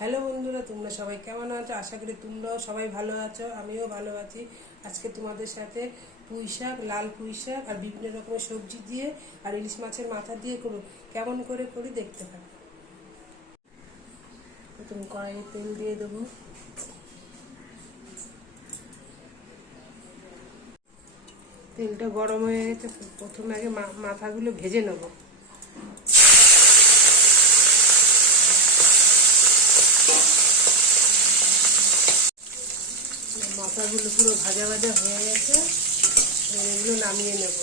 Hello বন্ধুরা, তোমরা সবাই কেমন আছো? আশা করি তোমরাও সবাই ভালো আছো, আমিও ভালো আছি। আজকে তোমাদের সাথে পুঁই শাক, লাল পুঁই শাক আর বিভিন্ন রকমের সবজি দিয়ে আর ইলিশ মাছের মাথা দিয়ে করো কেমন করে করি দেখতে থাকো। প্রথম কড়াইয়ে তেল দিয়ে দেবো। তেলটা গরম হয়ে গেছে, প্রথমে আগে মাথাগুলো ভেজে নেব। মাথাগুলো পুরো ভাজা ভাজা হয়ে গেছে। এগুলো নামিয়ে নেব।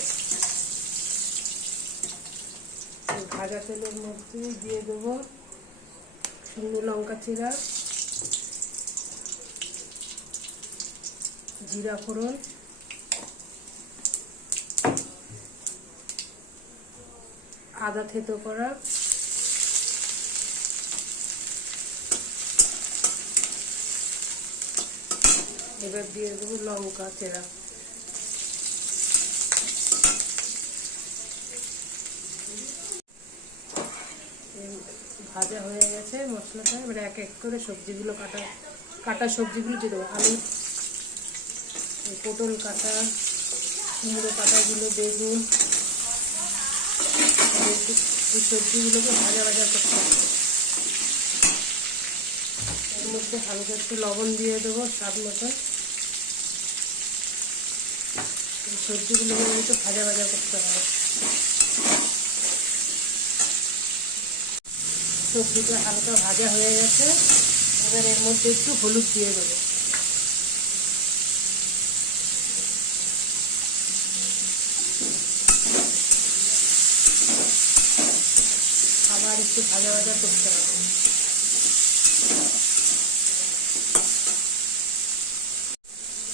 ভাজা তেলের মধ্যে দিয়ে দেবো শুকনো লঙ্কা চিরা, জিরা ফোড়ন, আদা থেতো করা এবার দিয়ে দেবো লঙ্কা চেরা ভাজা হয়ে গেছে মশলাটা। এবার এক এক করে সবজিগুলো কাটা কাটা সবজিগুলো দিয়ে দেবো। আলু, পটল কাটা, কুমড়ো কাটাগুলো, বেগুন। সবজিগুলোকে ভাজা ভাজা করতে হবে। মধ্যে হালকা একটু লবণ দিয়ে দেবো স্বাদ মতো এই সবজিগুলোকে একটু ভাজা ভাজা করতে হবে। সবজিটা হালকা ভাজা হয়ে গেছে। এবার এর মধ্যে একটু হলুদ দিয়ে দেবো। আবার একটু ভাজা ভাজা করতে হবে।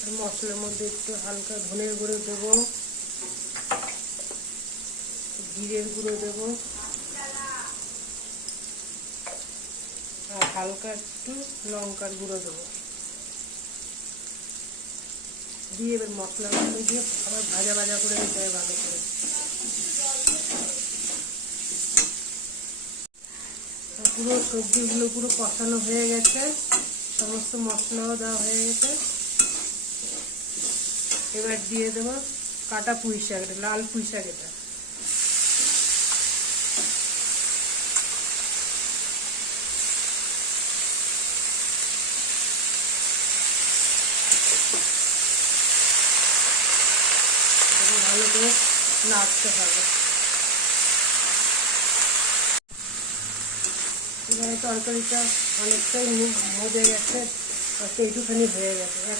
মশলার মধ্যে একটু হালকা ধনের গুঁড়ো দেবো। জিরের গুঁড়ো দেবো। আর হালকা একটু লঙ্কার গুঁড়ো দেবো। দিয়ে এবার মশলাগুলো দিয়ে আবার ভাজা ভাজা করে নিতে হবে ভালো করে। পুরো সবজিগুলো পুরো কষানো হয়ে গেছে। সমস্ত মশলাও দেওয়া হয়ে গেছে। এবার দিয়ে দেবো কাটা পুঁই শাক এটা, লাল পুঁই শাক এটা। ভালো করে নাড়তে হবে। এবারে তরকারিটা অনেকটাই মজে গেছে, আর এইটুখানি হয়ে গেছে এক এবার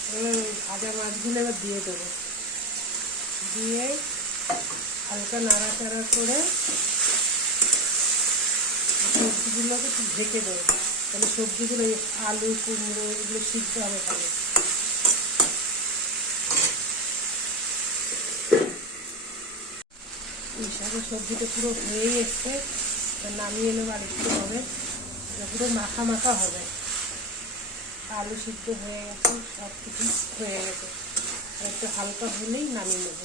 ওই ভাজা মাছগুলো এবার দিয়ে দেবো। দিয়ে হালকা নাড়াচাড়া করে সবজিগুলোকে ঢেকে দেবো। তাহলে সবজিগুলো আলু, কুমড়ো এগুলো সিদ্ধ হবে ভালো। সবজিটা পুরো হয়েই এসছে। নামিয়ে নেব আর একটু হবে পুরো মাখা মাখা হবে। আলু সিদ্ধ হয়ে গেছে, সব কিছু হয়ে গেছে। একটু হালকা হলেই নামিয়ে নেব।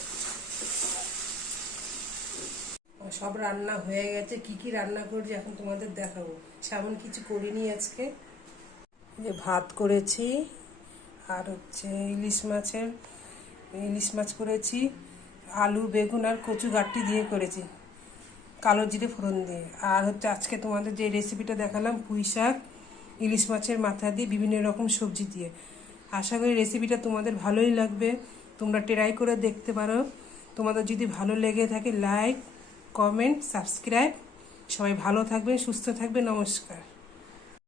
সব রান্না হয়ে গেছে। কি কি রান্না করছি এখন তোমাদের দেখাবো। সেমন কিছু করিনি আজকে। যে ভাত করেছি, আর হচ্ছে ইলিশ মাছের, ইলিশ মাছ করেছি, আলু, বেগুন আর কচু গাঠটি দিয়ে করেছি, কালো জিরে ফোড়ন দিয়ে। আর হচ্ছে আজকে তোমাদের যে রেসিপিটা দেখালাম, পুঁই শাক ইলিশ মাছের মাথা দিয়ে বিভিন্ন রকম সবজি দিয়ে। আশা করি রেসিপিটা তোমাদের ভালোই লাগবে। তোমরা ট্রাই করে দেখতে পারো। তোমাদের যদি ভালো লেগে থাকে লাইক কমেন্ট সাবস্ক্রাইব সবাই ভালো থাকবে সুস্থ থাকবে নমস্কার।